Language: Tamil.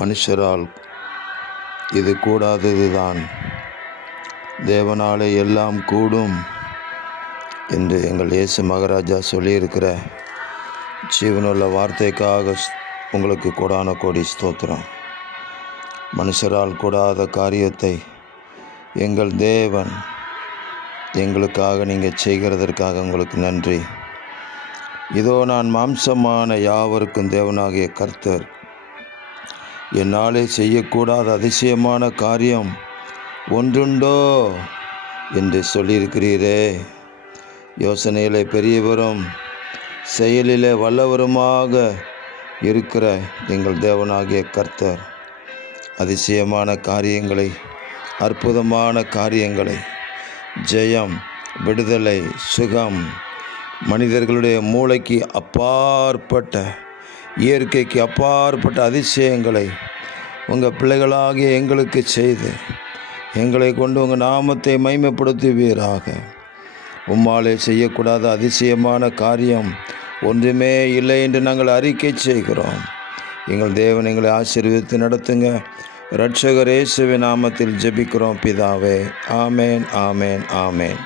மனுஷரால் இது கூடாததுதான், தேவனாலே எல்லாம் கூடும் என்று எங்கள் இயேசு மகாராஜா சொல்லியிருக்கிற ஜீவனுள்ள வார்த்தைக்காக உங்களுக்கு கோடான கோடி ஸ்தோத்திரம். மனுஷரால் கூடாத காரியத்தை எங்கள் தேவன் எங்களுக்காக நீங்கள் செய்கிறதற்காக உங்களுக்கு நன்றி. இதோ நான் மாம்சமான யாவருக்கும் தேவனாகிய கர்த்தர், என்னாலே செய்யக்கூடாத அதிசயமான காரியம் ஒன்றுண்டோ என்று சொல்லியிருக்கிறீரே. யோசனையிலே பெரியவரும் செயலிலே வல்லவருமாக இருக்கிற எங்கள் தேவனாகிய கர்த்தர் அதிசயமான காரியங்களை, அற்புதமான காரியங்களை, ஜெயம், விடுதலை, சுகம், மனிதர்களுடைய மூளைக்கு அப்பாற்பட்ட, இயற்கைக்கு அப்பாற்பட்ட அதிசயங்களை உங்கள் பிள்ளைகளாகிய எங்களுக்கு செய்து எங்களை கொண்டு உங்கள் நாமத்தை மகிமைப்படுத்துவீராக. உம்மாலே செய்யக்கூடாத அதிசயமான காரியம் ஒன்றுமே இல்லை என்று நாங்கள் அறிக்கை செய்கிறோம். எங்கள் தேவன் எங்களை ஆசீர்வதித்து நடத்துங்க. இரட்சகர் இயேசுவின் நாமத்தில் ஜெபிக்கிறோம் பிதாவே. ஆமேன், ஆமேன், ஆமேன்.